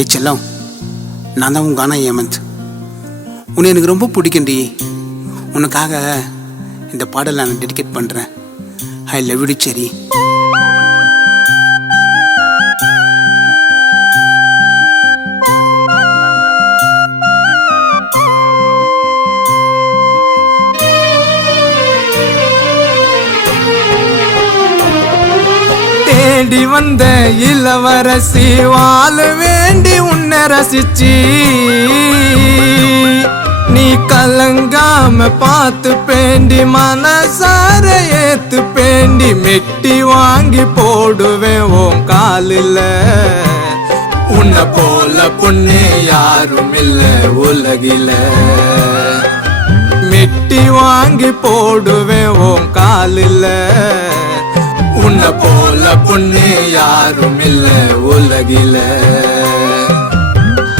ஏ செல்லம், நான் தான் உங்கள் அண்ணா ஹேமந்த். உன்னை எனக்கு ரொம்ப பிடிக்கும்டி. உனக்காக இந்த பாடலை நான் டெடிகேட் பண்ணுறேன். ஐ லவ் யூ செரி. தேடி வந்த இளவரசி வாழ வேண்டி உன்னை ரசிச்சி, நீ கலங்காம பார்த்து பேண்டி மனசார ஏத்து பேண்டி மெட்டி வாங்கி போடுவேன் உன் காலில். உன்னை போல பொண்ணு யாரும் இல்ல உலகில. மெட்டி வாங்கி போடுவேன் உன் காலில். உன்னை போல பொண்ணு யாரும் இல்ல உலகில.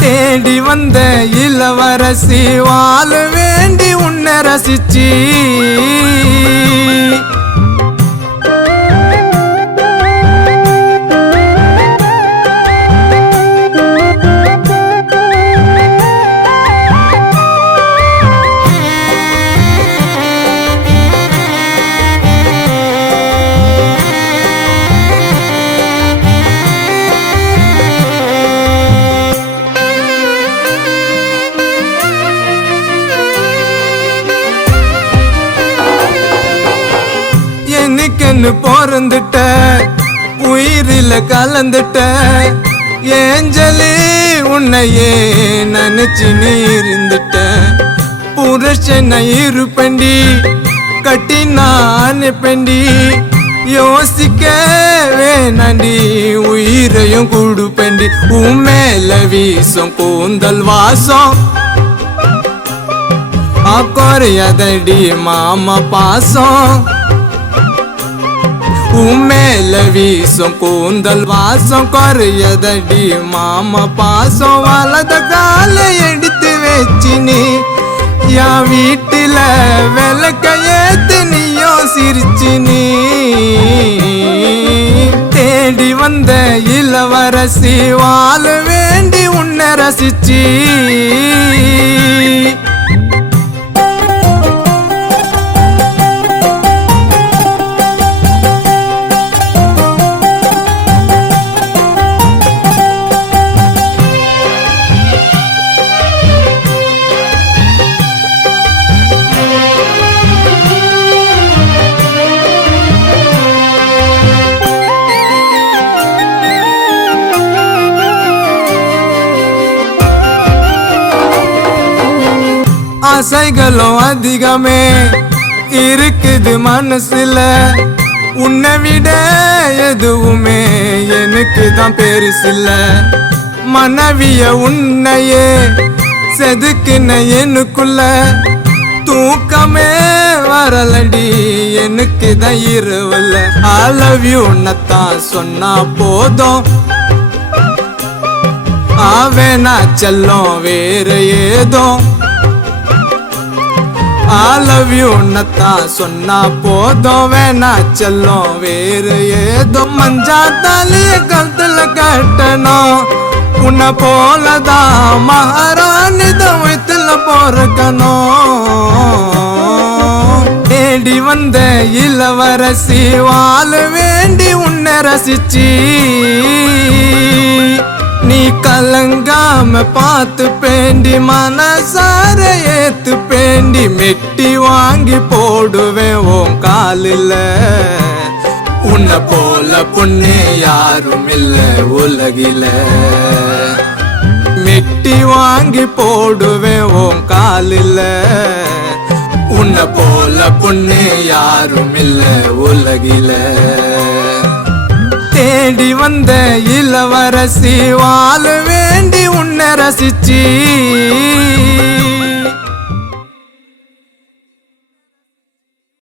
தேடி வந்த இளவரசி வாழ வேண்டி உன்னை ரசிச்சி, எனக்குன்னு பிறந்துட்ட உயிரில கலந்துட்ட ஏஞ்சலி உன்னையே நினைச்சு நீ இருந்துட்ட. புருஷனை இருப்பண்டி கட்டி நான் பெண்டி யோசிக்க வேணாண்டி உயிரையும் கொடுப்பண்டி. உன் மேல வீசும் கூந்தல் வாசம் குறையதடி மாமா பாசம். உன் மேல வீசும் கூந்தல் வாசம் குறையதடி மாமா பாசம். வலத கால எடுத்து வச்சு நீ என் வீட்டில விளக்க ஏத்து நீயோ சிரிச்சு நீ. தேடி வந்த இளவரசி வாழ வேண்டி உன்னை ரசிச்சி, ஆசைகளும் அதிகமே இருக்குது மனசுல. உன்னை விட எதுவுமே எனக்கு தான் பெருசில்ல. மனைவிய உன்னையே செதுக்குன எனக்குள்ள தூக்கமே வரலடி எனக்கு தான் இரவல்ல. I love you உன்னத்தான் சொன்னா போதும், ஆவேனா செல்லம் வேற ஏதோ. I love you உன்னத்தான் சொன்னா போதும், வேணா செல்லம் வேறு ஏதோ. மஞ்சா தாலிய கழுத்துல கட்டணும், உன்னை போலதான் மகாராணி வயிற்றுல பொறுக்கணும். தேடி வந்த இளவரசி வாழ வேண்டி உன்னை ரசிச்சி, நீ கலங்காம பார்த்து பேண்டி மனசார ஏத்து பேண்டி மெட்டி வாங்கி போடுவேன் உன் காலில். உன்னை போல பொண்ணு யாரும் இல்ல உலகில. மெட்டி வாங்கி போடுவேன் உன் காலில். உன்னை போல பொண்ணு யாரும் இல்ல உலகில. தேடி வந்த இளவரசி வாழ வேண்டி உன்னை ரசிச்சி.